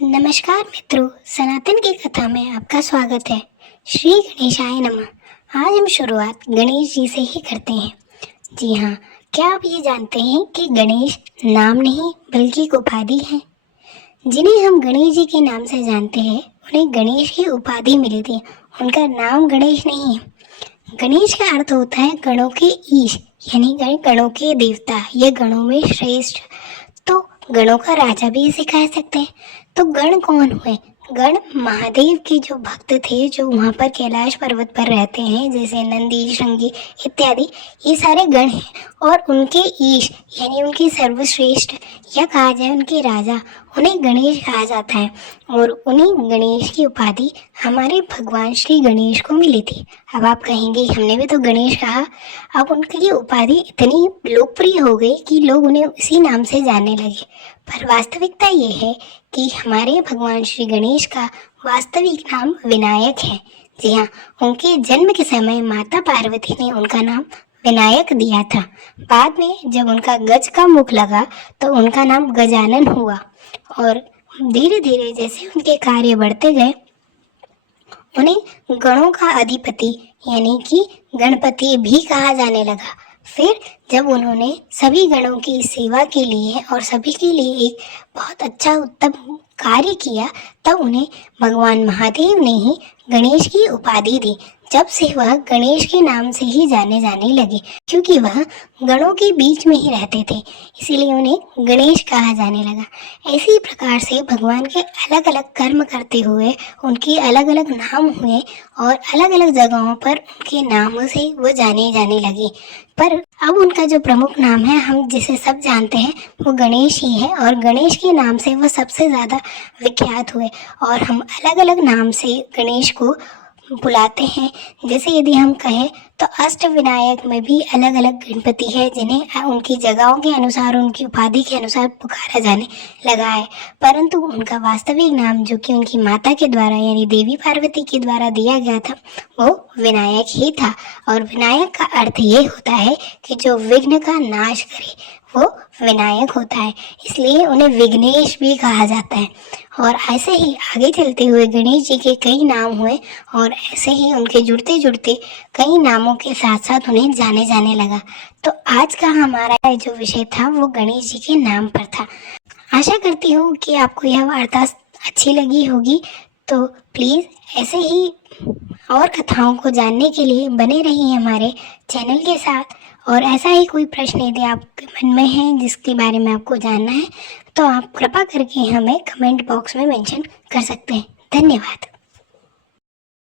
नमस्कार मित्रों, सनातन की कथा में आपका स्वागत है। श्री गणेशाय नमः। आज हम शुरुआत गणेश जी से ही करते हैं। जी हाँ, क्या आप ये जानते हैं कि गणेश नाम नहीं बल्कि एक उपाधि है। जिन्हें हम गणेश जी के नाम से जानते हैं, उन्हें गणेश की उपाधि मिली थी। उनका नाम गणेश नहीं है। गणेश का अर्थ होता है गणों के ईश, यानी गणों के देवता या गणों में श्रेष्ठ। तो गणों का राजा भी इसे कह सकते हैं। तो गण कौन हुए? गण महादेव के जो भक्त थे, जो वहाँ पर कैलाश पर्वत पर रहते हैं, जैसे नंदी, श्रृंगी इत्यादि, ये सारे गण हैं। और उनके ईश यानी उनके सर्वश्रेष्ठ या कहा जाए उनके राजा, उन्हें गणेश कहा जाता है। और उन्हीं गणेश की उपाधि हमारे भगवान श्री गणेश को मिली थी। अब आप कहेंगे हमने भी तो गणेश कहा। अब उनकी ये उपाधि इतनी लोकप्रिय हो गई कि लोग उन्हें उसी नाम से जानने लगे। पर वास्तविकता ये है कि हमारे भगवान श्री गणेश का वास्तविक नाम विनायक है। जी हाँ, उनके जन्म के समय माता पार्वती ने उनका नाम विनायक दिया था। बाद में जब उनका गज का मुख लगा तो उनका नाम गजानन हुआ। और धीरे धीरे जैसे उनके कार्य बढ़ते गए, उन्हें गणों का अधिपति यानी कि गणपति भी कहा जाने लगा। फिर जब उन्होंने सभी गणों की सेवा के लिए और सभी के लिए एक बहुत अच्छा उत्तम कार्य किया, तब उन्हें भगवान महादेव ने ही गणेश की उपाधि दी। जब से वह गणेश के नाम से ही जाने जाने लगे, क्योंकि वह गणों के बीच में ही रहते थे, इसीलिए उन्हें गणेश कहा जाने लगा। इसी प्रकार से भगवान के अलग अलग कर्म करते हुए उनके अलग अलग नाम हुए और अलग अलग जगहों पर उनके नामों से वो जाने जाने लगे। पर अब उनका जो प्रमुख नाम है, हम जिसे सब जानते हैं, वो गणेश ही है। और गणेश के नाम से वो सबसे ज़्यादा विख्यात हुए। और हम अलग अलग नाम से गणेश को बुलाते हैं। जैसे यदि हम कहें तो अष्टविनायक में भी अलग अलग गणपति है, जिन्हें उनकी जगहों के अनुसार, उनकी उपाधि के अनुसार पुकारा जाने लगा है। परंतु उनका वास्तविक नाम, जो कि उनकी माता के द्वारा यानी देवी पार्वती के द्वारा दिया गया था, वो विनायक ही था। और विनायक का अर्थ ये होता है कि जो विघ्न का नाश करे, वो विनायक होता है। इसलिए उन्हें विघ्नेश भी कहा जाता है। और ऐसे ही आगे चलते हुए गणेश जी के कई नाम हुए और ऐसे ही उनके जुड़ते जुड़ते कई नामों के साथ साथ उन्हें जाने जाने लगा। तो आज का हमारा जो विषय था वो गणेश जी के नाम पर था। आशा करती हूँ कि आपको यह वार्ता अच्छी लगी होगी। तो प्लीज़ ऐसे ही और कथाओं को जानने के लिए बने रहिए हमारे चैनल के साथ। और ऐसा ही कोई प्रश्न यदि आपके मन में है जिसके बारे में आपको जानना है, तो आप कृपा करके हमें कमेंट बॉक्स में मेंशन कर सकते हैं। धन्यवाद।